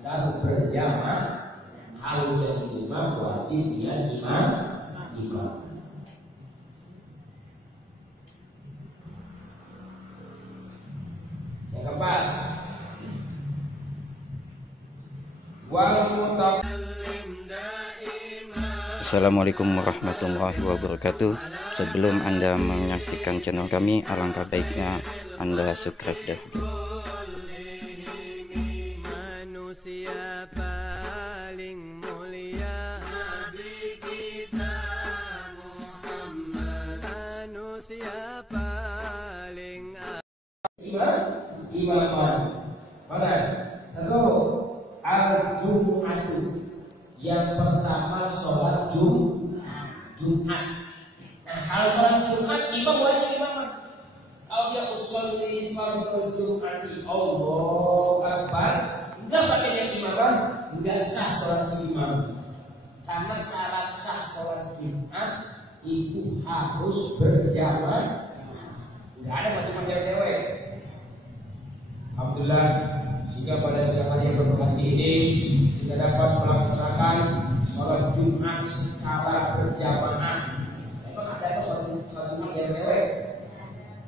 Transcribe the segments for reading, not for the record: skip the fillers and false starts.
bisa berjamaah. Kalau yang imam wajib dia imam. Yang keempat, Assalamualaikum warahmatullahi wabarakatuh. Sebelum Anda menyaksikan channel kami, alangkah baiknya Anda subscribe dahulu. Manusia paling mulia Nabi kita Muhammad, manusia paling imaman. Mana? Satu, al-Jum'atu. Yang pertama sholat Jumat. Nah, kalau sholat Jumat imam wajib imam. Kalau dia usolli fardhu Jum'ati, Allahu Akbar, enggak pakai yang imaman, enggak sah sholat si imam. Karena syarat sah sholat Jumat itu harus berjamaah. Enggak ada satu macam cewek. Alhamdulillah, sehingga pada siang hari yang berbahagia ini kita dapat melaksanakan sholat Jumat secara berjamaah. Memang ada apa sholat Jumat yang cewek?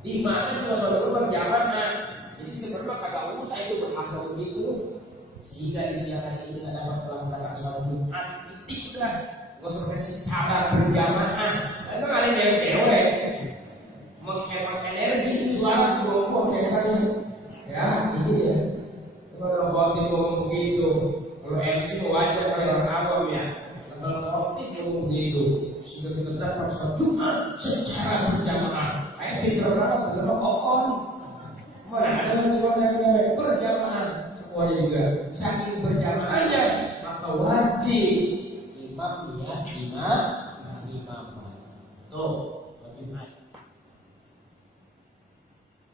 Di mana juga sholat Jumat berjamaah? Jadi sebenarnya kagak usah itu berhasil begitu. Sehingga di siang hari ini kita dapat melaksanakan sholat Jumat titik lah, nggak usah secara berjamaah. Memang ada yang cewek menghemat energi, suara buang-buang saya ya, ini ya. Kalau khotib ngomong begitu, kalau MC wajar pada orang awam ya. Kalau khotib ngomong begitu, sudah kita dapat sholat Jumat secara berjamaah. Kayak pintar orang berjamaah kokon. Mana ada yang berjamaah semuanya juga. Saking berjamaahnya maka wajib imam ya imam. Tuh Jumat.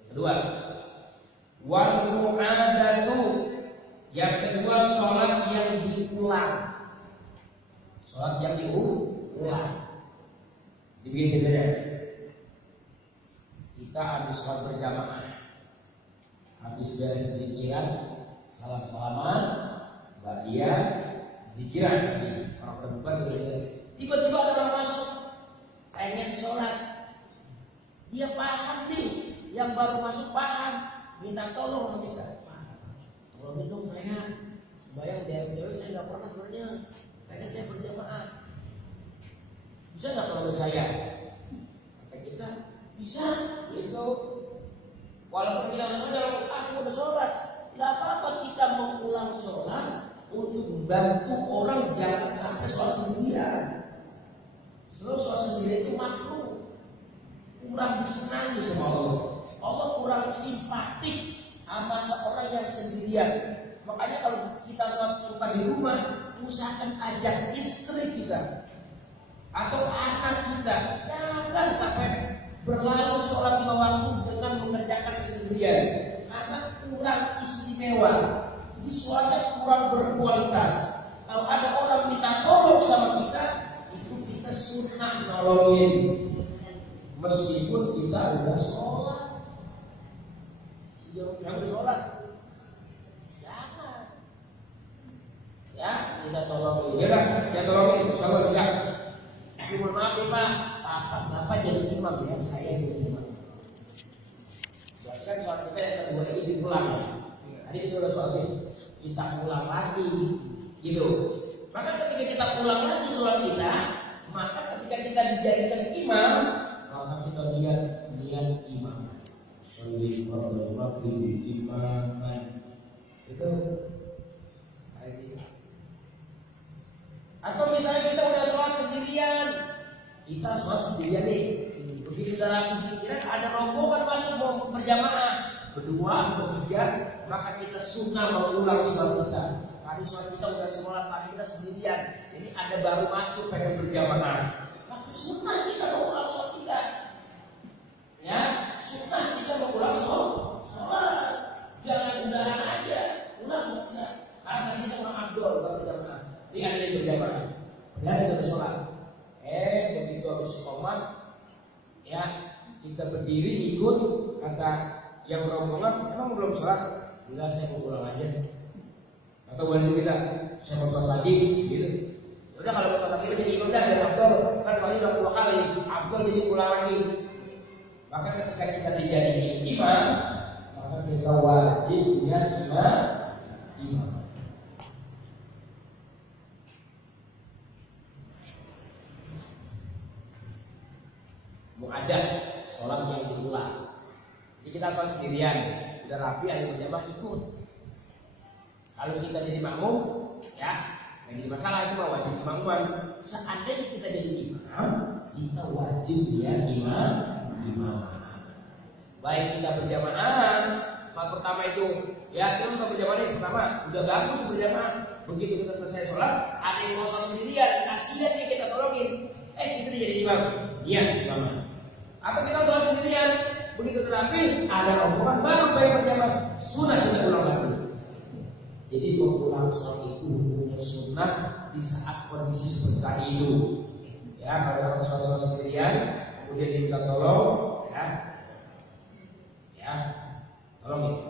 Kedua, wal mu'adatu. Yang kedua, sholat yang diulang. Sholat yang diulang. Dibikin gitu ya. Kita habis sholat berjamaah, habis beres zikiran, salam-salaman, bagian zikiran. Orang perempuan tiba-tiba ada orang masuk, pengen sholat. Dia paham nih. Yang baru masuk paham, minta tolong sama kita. Tolongin dong saya, bayang dewe saya nggak pernah sebenarnya, pengen saya berjamaah. Bisa nggak tolongin saya? Kata kita bisa. Itu walaupun kita udah sholat, nggak apa-apa kita mengulang sholat untuk membantu orang jangan sampai sholat sendirian. Sholat sendirian itu makruh, kurang disenangi sama Allah. Allah kurang simpatik sama seorang yang sendirian. Makanya kalau kita suka di rumah, usahakan ajak istri kita atau anak kita. Jangan sampai berlalu sholat 5 waktu dengan mengerjakan sendirian, karena kurang istimewa. Jadi sholatnya kurang berkualitas. Kalau ada orang minta tolong sama kita, itu kita sunnah nolongin, meskipun kita udah sholat. Jangan sholat, jangan. Ya, kita tolongin. Ya dah, saya tolongin. Sholat bisa. Mohon maaf ya Pak, Bapak jadi imam ya, saya jadi imam. Berarti kan sholat kita yang kedua ini diulang ya. Tadi kita udah sholat kita ulang lagi, gitu. Maka ketika kita ulang lagi sholat kita, maka ketika kita dijadikan imam, maka kita lihat imam. Sholat fardhu maghrib imaman itu atau misalnya kita udah sholat sendirian, nih. Begitu dalam pikiran ada rombongan masuk mau berjamaah, berdua, bertiga, maka kita sunnah mengulang sholat kita. Tadi sholat kita udah sholat, tapi kita sendirian. Jadi ada baru masuk pengen berjamaah, maka sunnah kita mengulang sholat kita. Ya, sunnah kita mengulang sholat. Jangan udahan aja, ulang sholat. Karena kita orang afdol kalau berjamaah. Ini ada yang berjamaah, dan kita sholat. Begitu habis qomat, ya kita berdiri ikut. Kata yang rombongan, emang belum sholat? Enggak, saya mau pulang aja. Atau boleh kita saya mau sholat lagi, gitu. Udah kalau mau sholat lagi jadi imam dah dari Abdul, kan kali udah 2 kali, Abdul jadi ulang lagi. Maka ketika kita dijadikan imam, maka kita wajibnya imam. Mu'adah, sholat yang diulang. Jadi kita sholat sendirian, udah rapi, ada yang berjamaah ikut. Kalau kita jadi makmum, ya, nggak jadi masalah, itu mah wajib imaman. Seandainya kita jadi imam, kita wajib ya imam. Baik kita berjamaah, sholat pertama itu, ya kita sholat berjamaah yang pertama, udah bagus berjamaah. Begitu kita selesai sholat, ada yang mau sholat sendirian, kasihan nih kita tolongin. Kita jadi imam, iya imam. Atau kita sholat sendirian, begitu terapi, ada rombongan baru baik berjamaah, sunat kita ulang lagi. Jadi mengulang sholat itu hukumnya sunnah di saat kondisi seperti tadi itu. Ya, kalau kita sholat sendirian, kemudian diminta tolong, tolong gitu.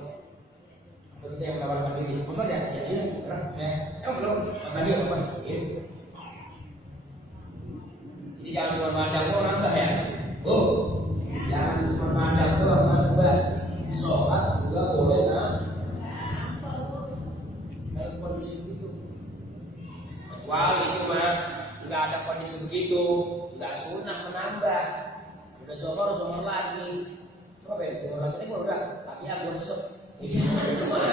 Atau kita yang menawarkan diri, maksudnya, ya, gerak, saya, belum, lagi apa? Jadi jangan cuma mandang orang dah ya, jangan cuma mandang orang dah. Sholat juga boleh kondisi begitu. Kecuali itu mah nggak ada kondisi begitu, nggak sunnah menambah. Udah zohor lagi. Coba zohor lagi ini udah, tapi aku besok. Itu mah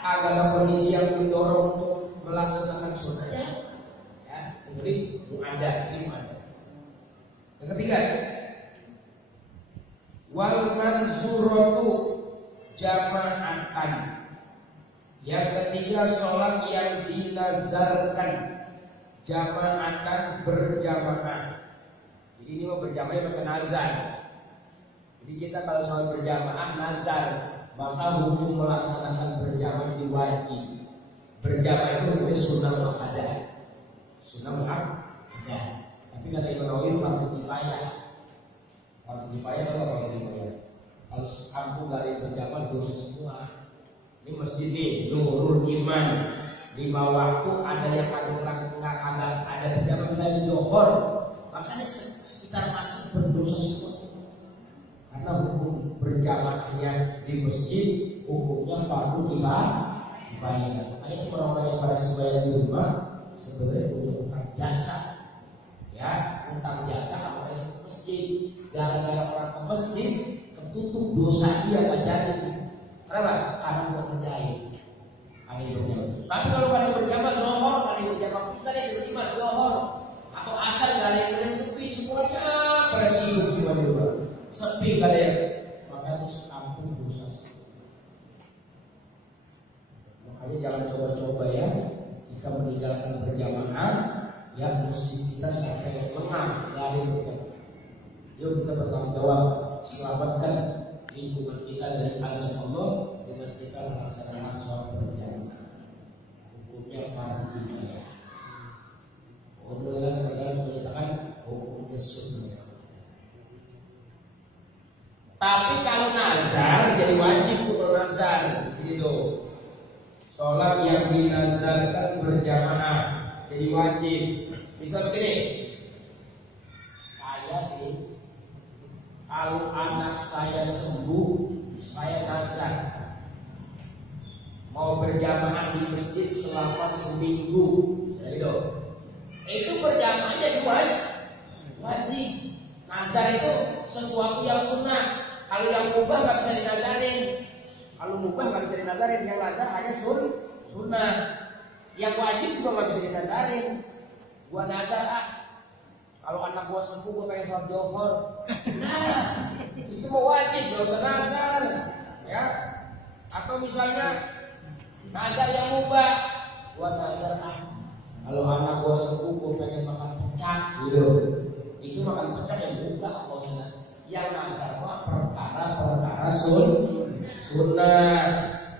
agak ada kondisi yang mendorong untuk melaksanakan sunnahnya. Ya, jadi mu'adah. Yang ketiga, wal manzuratu jama'atan. Yang ketiga, sholat yang dinazarkan jama'atan, berjamaah. Jadi ini mau berjamaah pakai nazar. Jadi kita kalau sholat berjamaah nazar, maka hukum melaksanakan berjamaah itu wajib. Berjamaah itu namanya sunnah muakkadah. Sunnah muakkadah. Tapi kata Imam Nawawi fardu kifayah. Fardu kifayah itu apa fardu kifayah? Kalau kampung gak ada yang berjamaah dosa semua. Ini masjid nih, Nurul Iman 5 waktu, ada yang kagak ada berjamaah dari Johor, makanya sekitar masjid berdosa semua. Karena hukum berjamaahnya di masjid hukumnya fardu kifayah. Makanya itu orang-orang yang pada sembahyang di rumah sebenarnya punya utang jasa, ya, utang jasa apalagi ke masjid. Gara-gara orang ke masjid ketutup dosa dia nggak jadi. Kenapa? Karena udah kerjain. Tapi kalau kalian berjamaah zohor, kalian berjamaah misalnya berjamaah zohor atau asar, kalian yang sepi semuanya bersih semua di luar. Sepi kalian, maka itu sekampung dosa. Makanya jangan coba-coba ya kita meninggalkan berjamaah yang mesti kita sampai lengah dari berjamaah. Yuk kita bertanggung jawab, selamatkan lingkungan kita dari azab Allah dengan kita melaksanakan sholat berjamaah. Hukumnya fardu kifayah. Kemudian menyatakan hukumnya sunnah. Tapi kalau nazar jadi wajib untuk nazar di sini loh. Sholat yang dinazarkan berjamaah jadi wajib. Bisa begini. Kalau anak saya sembuh, saya nazar mau berjamaah di masjid selama seminggu. Itu berjamaahnya wajib. Nazar itu sesuatu yang sunnah. Kalau yang mubah nggak bisa dinazarin. Kalau mubah nggak bisa dinazarin, yang nazar hanya sunnah. Yang wajib juga nggak bisa dinazarin. Gua nazar kalau anak gua sembuh, gua pengen sholat Johor. Nah, itu mau wajib, gak usah nazar, ya. Atau misalnya nazar yang mubah, gua nazar kalau anak gua sembuh, gua pengen makan pecak, gitu. Itu makan pecak yang mubah, gak usah. Yang nazar mah perkara sunnah.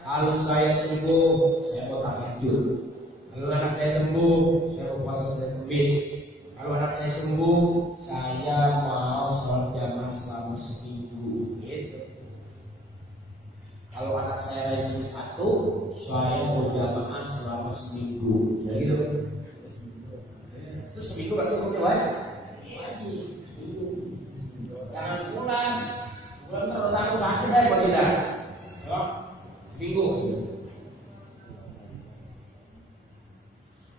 Kalau saya sembuh, saya mau tahajud. Kalau anak saya sembuh, saya mau puasa Senin Kamis. Kalau anak saya sembuh, saya mau sholat jamaah selama seminggu. Gitu. Kalau anak saya ranking 1, saya mau jamaah selama seminggu. Ya gitu. Itu seminggu kan hukumnya wajib. Jangan sebulan. Sebulan terus satu sakit deh buat kita. Ya, seminggu.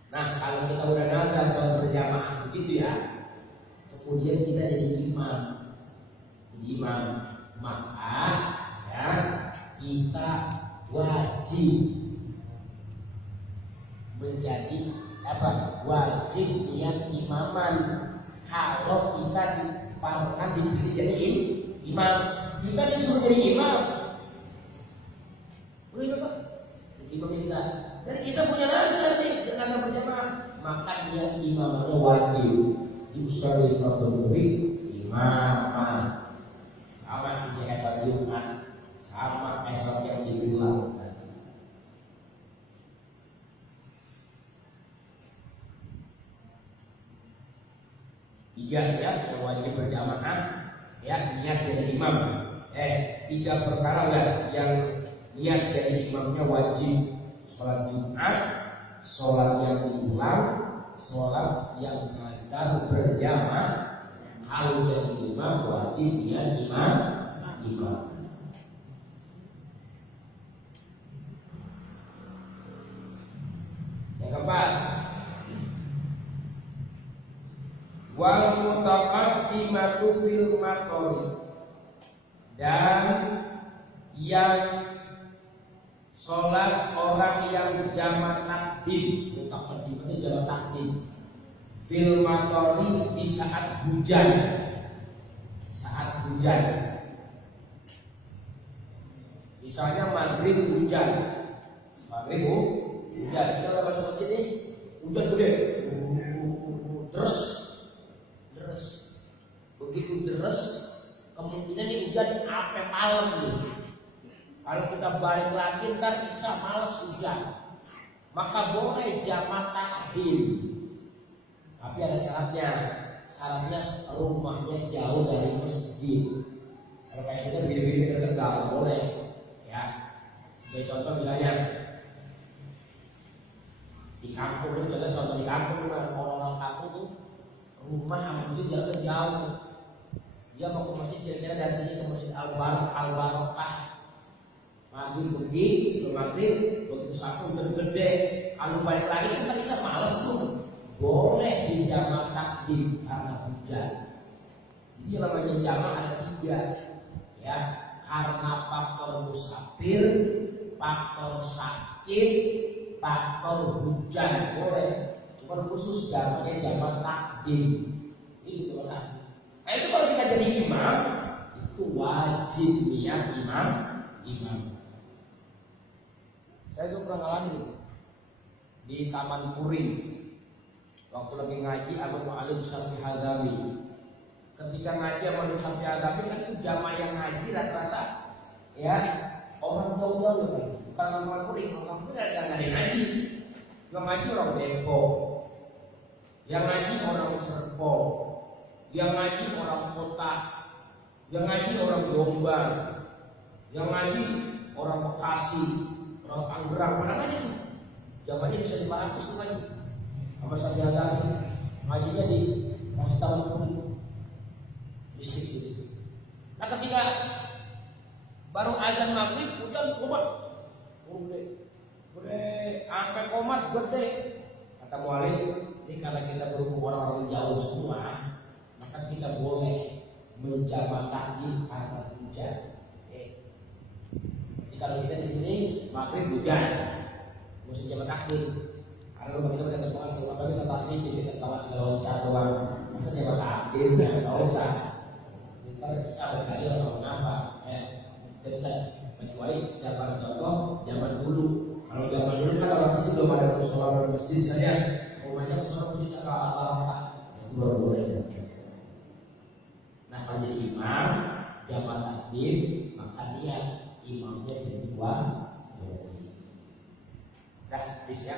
Nah, kalau kita udah nazar sholat berjamaah begitu ya, kemudian kita jadi imam, maka ya kita wajib menjadi wajib niat imaman. Kalau kita diparahkan dipilih jadi imam, kita disuruh jadi imam, boleh Pak? Imam kita, dan kita punya nazar nih dengan berjamaah, maka niat imamannya wajib. Diusolli fardhu imaman. Sama di esok Jumat, sama esok yang diulang. Tiga ya yang wajib berjamaah, ya niat dari imam. 3 perkara ya yang niat dari imamnya wajib: sholat Jumat, sholat yang diulang, sholat yang nazar berjamaah. Kalau jadi imam wajib niat imam. Yang keempat, wal mutaqaddimatu fil matori, dan yang sholat orang yang jamak takdim. Mutaqaddim itu jamak takdim fil matori, di saat hujan. Misalnya maghrib hujan. Kita udah masuk masjid nih, hujan gede, deres. Begitu deres, kemungkinan ini hujan sampai malam nih. Kalau kita balik lagi ntar bisa males hujan, maka boleh jamak takdim. Tapi ada syaratnya rumahnya jauh dari masjid. Kalau kayak kita bini-bini terkenal boleh, ya. Sebagai contoh misalnya di kampung itu, contoh di kampung, orang-orang kampung tuh rumah sama masjid jalan jauh. Dia mau ke masjid kira-kira dari sini ke masjid Al-Barokah. Maghrib pergi, sebelum maghrib begitu satu hujan gede. Kalau balik lagi kan bisa males tuh. Boleh dijamak takdim karena hujan. Jadi namanya jamak ada 3, ya, karena faktor musafir, faktor sakit, faktor hujan boleh. Cuma khusus jamaknya jamak takdim. Itu kan. Nah itu kalau kita jadi imam, itu wajib niat imam. Saya tuh pernah ngalamin itu di Taman Puri. Waktu lagi ngaji Abu Alim Syafi'i Hadami. Ketika ngaji Abu Syafi'i Hadami kan itu jamaah yang ngaji rata-rata ya orang jauh-jauh kan. Bukan orang Puri, orang Puri nggak ada ngaji. Yang ngaji orang Depok, yang ngaji orang Serpong, yang ngaji orang kota, yang ngaji orang Jombang, yang ngaji orang Bekasi, orang Tangerang, mana aja tuh. Jamaahnya bisa 500 tuh ngaji. Sama Syafi'i Hadami ngajinya di Taman Puri. Mistik gitu. Nah ketika baru azan maghrib hujan komat gede, sampai komat gede. Kata mualim, ini karena kita berhubung orang-orang jauh semua, maka kita boleh menjamak takdim karena hujan. Jadi kalau kita di sini maghrib hujan, mesti jamak takdim. Karena rumah kita udah terkenal, apa bisa tasik, kita kawan loncat doang. Masa jamak takdim, ya nggak usah. Ntar bisa berkali orang apa, dekat. Kecuali zaman dulu. Kalau zaman dulu kan orang sini belum ada musola masjid saja. Rumahnya musola masjid agak apa, itu baru boleh. Nah kalau jadi imam, jamak takdim, maka niat imamnya jadi wajib. Dah, bisa.